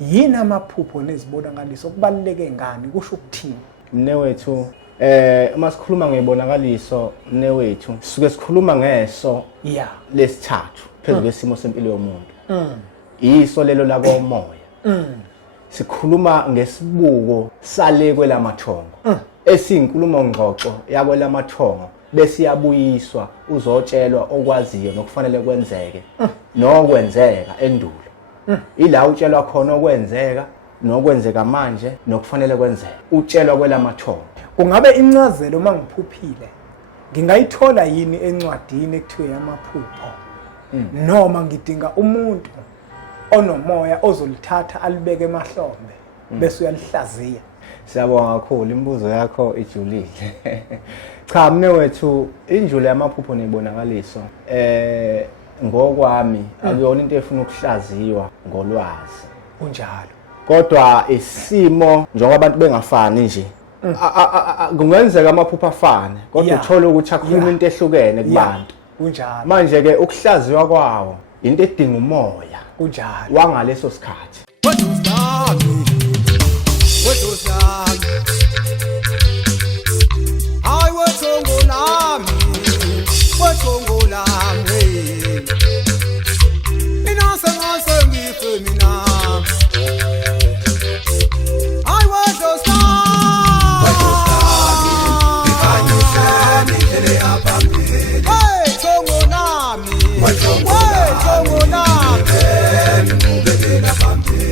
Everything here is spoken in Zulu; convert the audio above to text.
yini amaphupho nezibonakaliso okubaluleke ngani kusho ukuthini? Mnewethu uma sikhuluma ngebonakaliso mnewethu sisuke sikhuluma ngeso lesithathu phezulu kwesimo sempilo yomuntu. Iso lelo la komoya. Sikhuluma ngesibuko sale kwelamathongo. Esinkulumo ngxoxo yakwelamathongo bese iyabuyiswa uzotshelwa okwaziyo nokufanele kwenzeke nokwenzeka endulo. Ila utshelwa khona okwenzeka nokwenzeka manje nokufanele kwenzeka utshelwa kwelamathongo. Kungabe incazelo uma ngiphuphile ngingayithola yini encwadini ekuthiwe amaphupho noma ngidinga umuntu onomoya ozolithatha alibeke emahlombe bese uyalihlaziya? Siyabonga kakhulu, imibuzo yakho ijulile. Cha mnewethu, injule yamaphupho nebonakaliso ngokwami akuyona into efuna ukuhlaziywa ngolwazi kunjalo, kodwa isimo njengoba abantu bengafani nje. Kungenzeka amaphupho afane kodwa uthola ukuthi akhuluma into ehlukene kubantu kunjalo. Manje ke ukuhlaziywa kwawo into edinga umoya kunjalo wangaleso sikhathi.